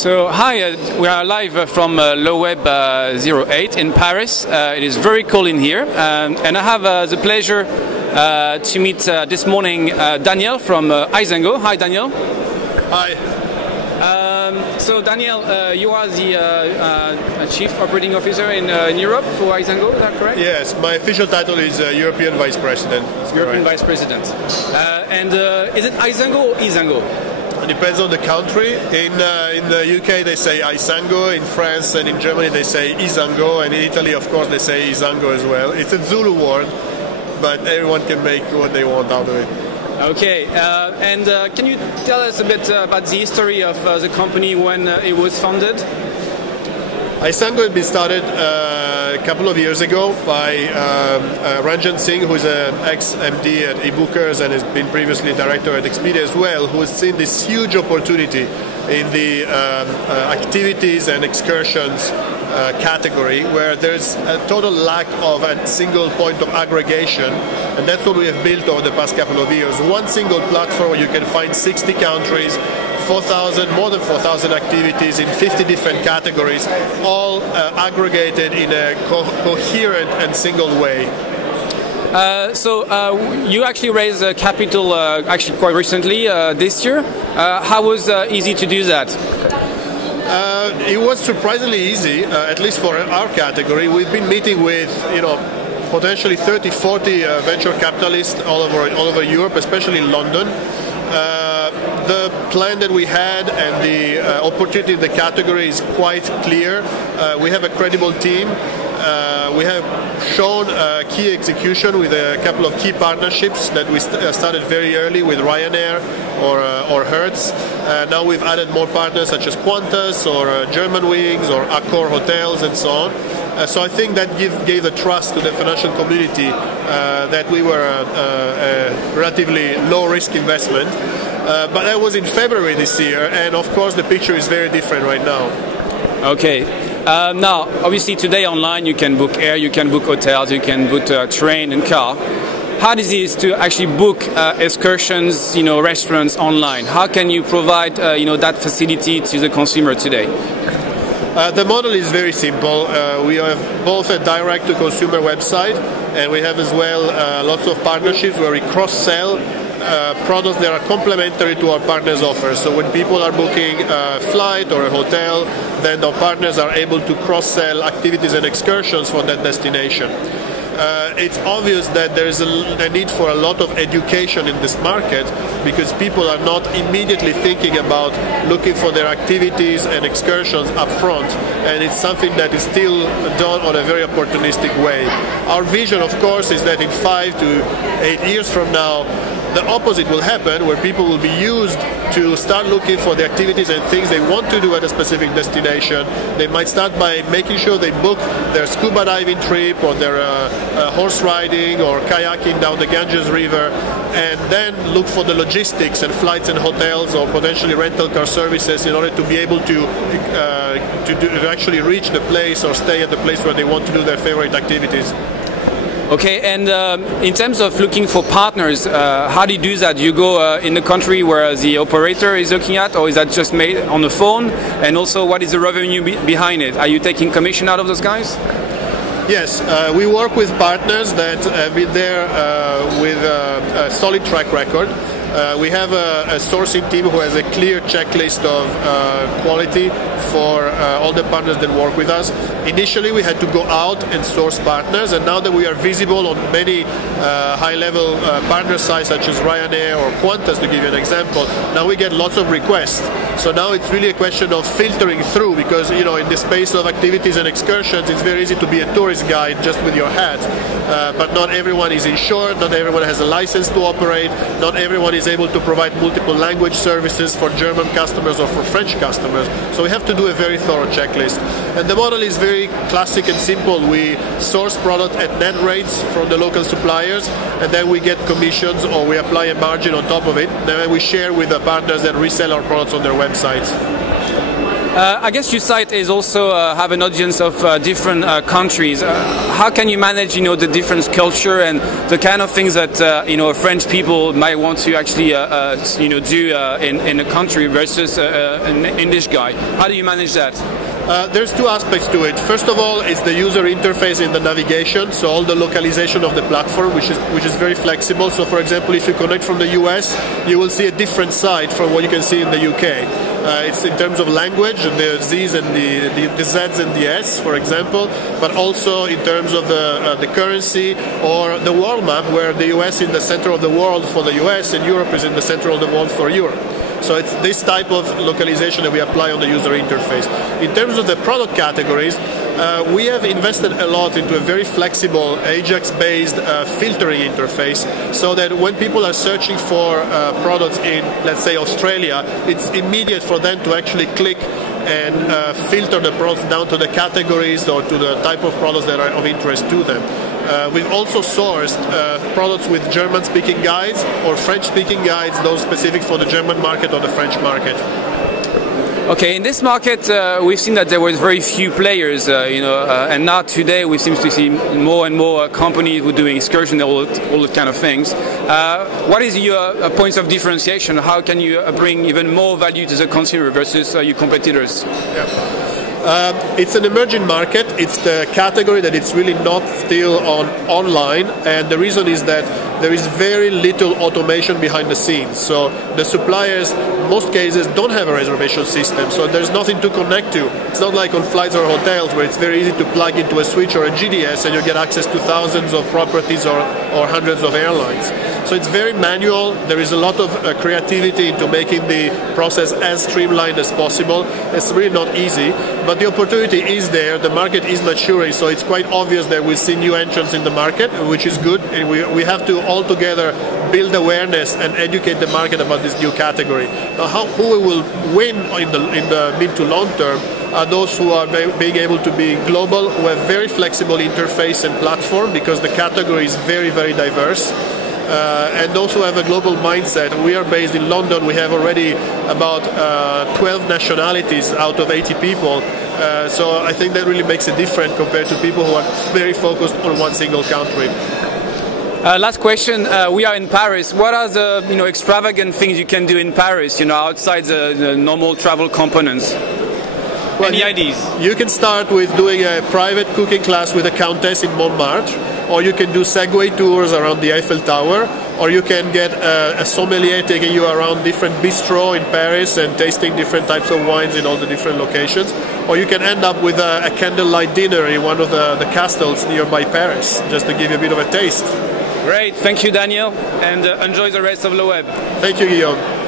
So hi, we are live from Web08 in Paris. It is very cold in here, and I have the pleasure to meet this morning Daniele from Isango. Hi, Daniele. Hi. So Daniele, you are the Chief Operating Officer in Europe for Isango, is that correct? Yes, my official title is European Vice President. European Vice President. And is it Isango or Isango? It depends on the country. In the UK they say Isango, in France and in Germany they say Isango, and in Italy of course they say Isango as well. It's a Zulu word, but everyone can make what they want out of it. Okay, and can you tell us a bit about the history of the company when it was founded? Isango had been started a couple of years ago by Ranjan Singh, who is an ex-MD at eBookers and has been previously director at Expedia as well, who has seen this huge opportunity in the activities and excursions category, where there's a total lack of a single point of aggregation, and that's what we have built over the past couple of years. One single platform where you can find 60 countries, more than 4,000 activities in 50 different categories, all aggregated in a coherent and single way. So you actually raised capital actually quite recently this year. How was easy to do that? It was surprisingly easy, at least for our category. We've been meeting with, potentially 30, 40 venture capitalists all over Europe, especially in London. The plan that we had and the opportunity in the category is quite clear. We have a credible team. We have shown key execution with a couple of key partnerships that we started very early with Ryanair or Hertz. Now we've added more partners such as Qantas or Germanwings or Accor Hotels and so on. So I think that gave the trust to the financial community that we were a relatively low-risk investment. But that was in February this year, and of course the picture is very different right now. Okay. Now, obviously today online you can book air, you can book hotels, you can book train and car. How is it to actually book excursions, restaurants online? How can you provide, that facility to the consumer today? The model is very simple. We have both a direct-to-consumer website, and we have as well lots of partnerships where we cross-sell products that are complementary to our partners' offers. So when people are booking a flight or a hotel, then our partners are able to cross-sell activities and excursions for that destination. It's obvious that there is a need for a lot of education in this market, because people are not immediately thinking about looking for their activities and excursions up front, and it's something that is still done on a very opportunistic way. Our vision, of course, is that in 5 to 8 years from now, the opposite will happen, where people will be used to start looking for the activities and things they want to do at a specific destination. They might start by making sure they book their scuba diving trip or their horse riding or kayaking down the Ganges River, and then look for the logistics and flights and hotels or potentially rental car services in order to be able to actually reach the place or stay at the place where they want to do their favorite activities. Okay, and in terms of looking for partners, how do you do that? Do you go in the country where the operator is looking at, or is that just made on the phone? And also, what is the revenue behind it? Are you taking commission out of those guys? Yes, we work with partners that have been there with a solid track record. We have a sourcing team who has a clear checklist of quality for all the partners that work with us. Initially we had to go out and source partners, and now that we are visible on many high-level partner sites such as Ryanair or Qantas, to give you an example, now we get lots of requests. So now it's really a question of filtering through, because in the space of activities and excursions it's very easy to be a tourist guide just with your hat, but not everyone is insured, not everyone has a license to operate, not everyone is able to provide multiple language services for German customers or for French customers. So we have to do a very thorough checklist. And the model is very classic and simple. We source product at net rates from the local suppliers, and then we get commissions, or we apply a margin on top of it. Then we share with the partners that resell our products on their websites. I guess your site is also have an audience of different countries. How can you manage, the different culture and the kind of things that French people might want to actually do in a country versus an English guy? How do you manage that? There's two aspects to it. First of all, it's the user interface in the navigation, so all the localization of the platform, which is very flexible. So, for example, if you connect from the US, you will see a different site from what you can see in the UK. It's in terms of language, the Z's and the Z's and the S, for example, but also in terms of the currency or the world map, where the US is in the center of the world for the US and Europe is in the center of the world for Europe. So it's this type of localization that we apply on the user interface. In terms of the product categories, we have invested a lot into a very flexible Ajax-based filtering interface, so that when people are searching for products in, let's say, Australia, it's immediate for them to actually click and filter the products down to the categories or to the type of products that are of interest to them. We've also sourced products with German-speaking guides or French-speaking guides, those specific for the German market or the French market. Okay, in this market, we've seen that there were very few players, and now today we seem to see more and more companies who are doing excursion, all that kind of things. What is your points of differentiation? How can you bring even more value to the consumer versus your competitors? Yeah. It's an emerging market. It's the category that it's really not still online, and the reason is that there is very little automation behind the scenes. So the suppliers, in most cases, don't have a reservation system, so there's nothing to connect to. It's not like on flights or hotels where it's very easy to plug into a switch or a GDS and you get access to thousands of properties or hundreds of airlines. So it's very manual. There is a lot of creativity into making the process as streamlined as possible. It's really not easy, but the opportunity is there. The market is maturing, so it's quite obvious that we see new entrants in the market, which is good. And we have to all together build awareness and educate the market about this new category. Now, who will win in the mid to long term are those who are being able to be global, who have very flexible interface and platform, because the category is very, very diverse. And also have a global mindset. We are based in London. We have already about 12 nationalities out of 80 people. So I think that really makes a difference compared to people who are very focused on one single country. Last question. We are in Paris. What are the extravagant things you can do in Paris? Outside the normal travel components. Well, any ideas? You can start with doing a private cooking class with a countess in Montmartre, or you can do Segway tours around the Eiffel Tower, or you can get a sommelier taking you around different bistros in Paris and tasting different types of wines in all the different locations, or you can end up with a candlelight dinner in one of the castles nearby Paris, just to give you a bit of a taste. Great, thank you, Daniel, and enjoy the rest of the web. Thank you, Guillaume.